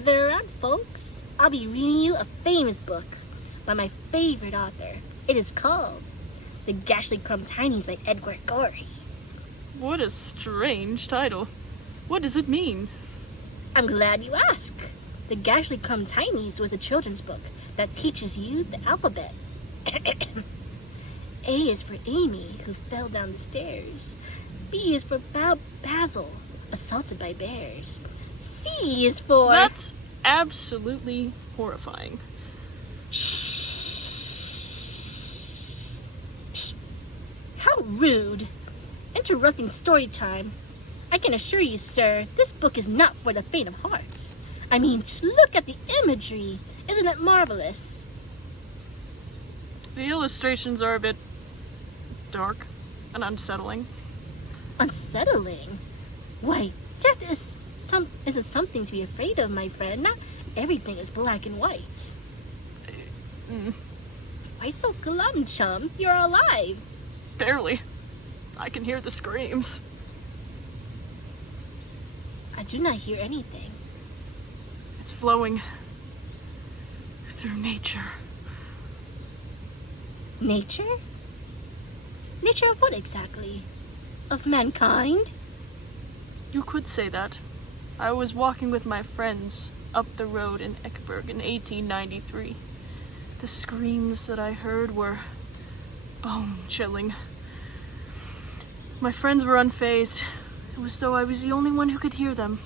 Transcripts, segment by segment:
Gather around, folks. I'll be reading you a famous book by my favorite author. It is called The Gashlygun Tinies by Edvard Gorey. What a strange title. What does it mean? I'm glad you asked. The Gashlygun Tinies was a children's book that teaches you the alphabet. A is for Amy, who fell down the stairs. B is for Basil, assaulted by bears. C is for... That's absolutely horrifying. Shh. Shh. How rude. Interrupting story time. I can assure you, sir, this book is not for the faint of heart. I mean, just look at the imagery. Isn't it marvelous? The illustrations are a bit dark and unsettling. Unsettling? Why, death isn't something to be afraid of, my friend. Not everything is black and white. Why so glum, chum? You're alive. Barely. I can hear the screams. I do not hear anything. It's flowing through nature. Nature? Nature of what exactly? Of mankind? You could say that. I was walking with my friends up the road in Edvard in 1893. The screams that I heard were bone-chilling. My friends were unfazed. It was though I was the only one who could hear them.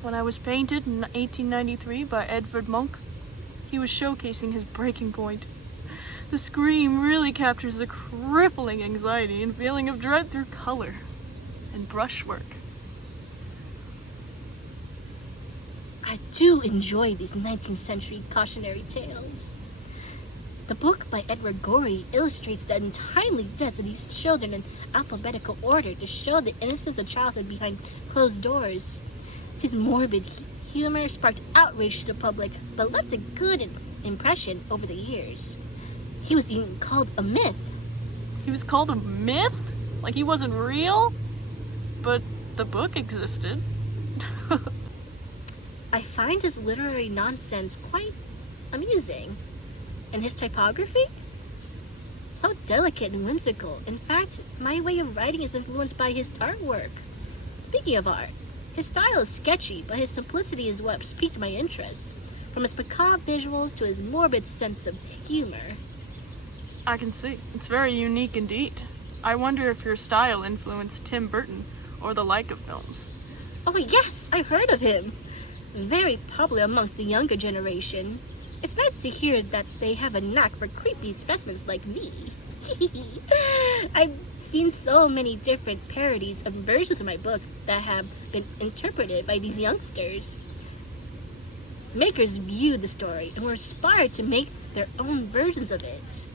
When I was painted in 1893 by Edvard Munch, he was showcasing his breaking point. The scream really captures the crippling anxiety and feeling of dread through color and brushwork. I do enjoy these 19th century cautionary tales. The book by Edvard Gorey illustrates the untimely deaths of these children in alphabetical order to show the innocence of childhood behind closed doors. His morbid humor sparked outrage to the public, but left a good impression over the years. He was even called a myth. He was called a myth? Like he wasn't real? But the book existed. I find his literary nonsense quite amusing. And his typography? So delicate and whimsical. In fact, my way of writing is influenced by his artwork. Speaking of art, his style is sketchy, but his simplicity is what piqued my interest. From his macabre visuals to his morbid sense of humor. I can see. It's very unique indeed. I wonder if your style influenced Tim Burton or the Leica films. Oh yes, I've heard of him. Very popular amongst the younger generation. It's nice to hear that they have a knack for creepy specimens like me. I've seen so many different parodies of versions of my book that have been interpreted by these youngsters. Makers viewed the story and were inspired to make their own versions of it,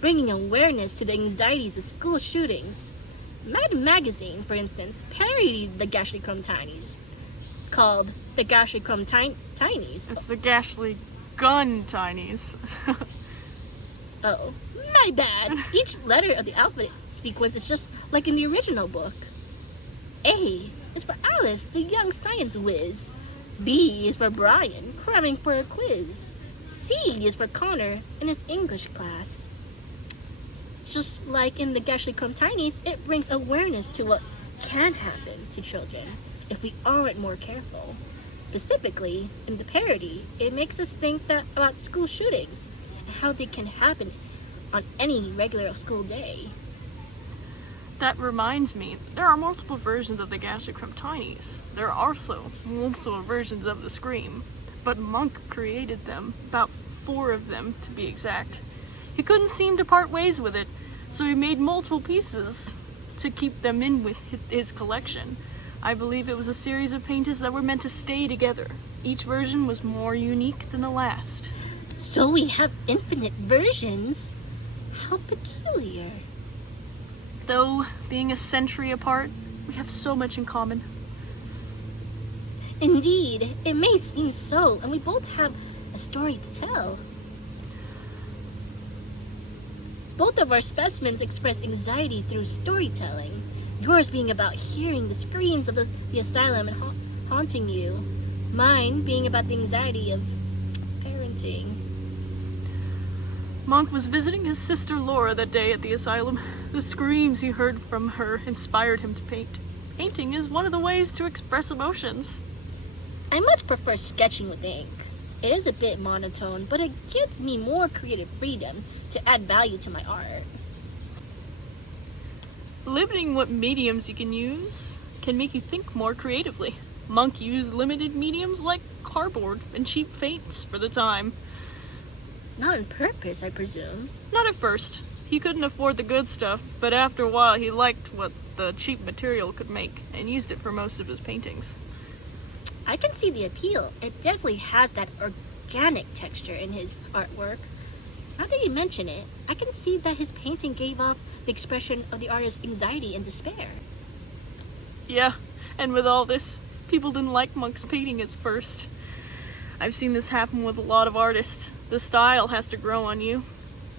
bringing awareness to the anxieties of school shootings. Mad Magazine, for instance, parodied the Gashlygun Tinies, called the Gashlygun Tinies. It's the Gashlygun Tinies. Oh, my bad. Each letter of the alphabet sequence is just like in the original book. A is for Alice, the young science whiz. B is for Brian, cramming for a quiz. C is for Connor in his English class. Just like in the Gashlygun Tinies, it brings awareness to what can happen to children if we aren't more careful. Specifically, in the parody, it makes us think about school shootings and how they can happen on any regular school day. That reminds me, there are multiple versions of the Gashlygun Tinies. There are also multiple versions of the Scream, but Munch created them, about 4 of them to be exact. He couldn't seem to part ways with it, so he made multiple pieces to keep them in with his collection. I believe it was a series of paintings that were meant to stay together. Each version was more unique than the last. So we have infinite versions? How peculiar. Though, being a century apart, we have so much in common. Indeed, it may seem so, and we both have a story to tell. Both of our specimens express anxiety through storytelling, yours being about hearing the screams of the asylum and haunting you. Mine being about the anxiety of parenting. Monk was visiting his sister Laura that day at the asylum. The screams he heard from her inspired him to paint. Painting is one of the ways to express emotions. I much prefer sketching with ink. It is a bit monotone, but it gives me more creative freedom to add value to my art. Limiting what mediums you can use can make you think more creatively. Monk used limited mediums like cardboard and cheap paints for the time. Not on purpose, I presume. Not at first. He couldn't afford the good stuff, but after a while he liked what the cheap material could make and used it for most of his paintings. I can see the appeal. It definitely has that organic texture in his artwork. Now that you mention it, I can see that his painting gave off the expression of the artist's anxiety and despair. Yeah, and with all this, people didn't like Monk's painting at first. I've seen this happen with a lot of artists. The style has to grow on you.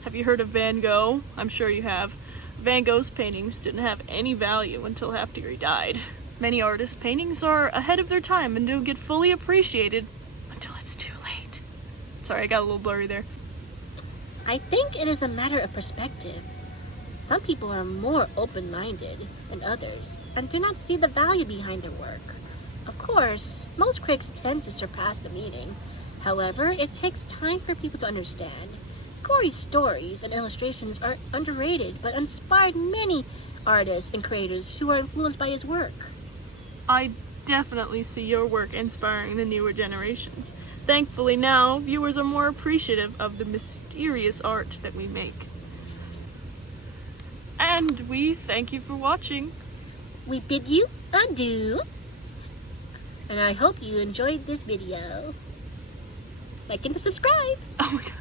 Have you heard of Van Gogh? I'm sure you have. Van Gogh's paintings didn't have any value until after he died. Many artists' paintings are ahead of their time and don't get fully appreciated until it's too late. Sorry, I got a little blurry there. I think it is a matter of perspective. Some people are more open-minded than others and do not see the value behind their work. Of course, most critics tend to surpass the meaning. However, it takes time for people to understand. Gorey's stories and illustrations are underrated but inspired many artists and creators who are influenced by his work. I definitely see your work inspiring the newer generations. Thankfully now, viewers are more appreciative of the mysterious art that we make. And we thank you for watching. We bid you adieu, and I hope you enjoyed this video. Like and subscribe! Oh my god.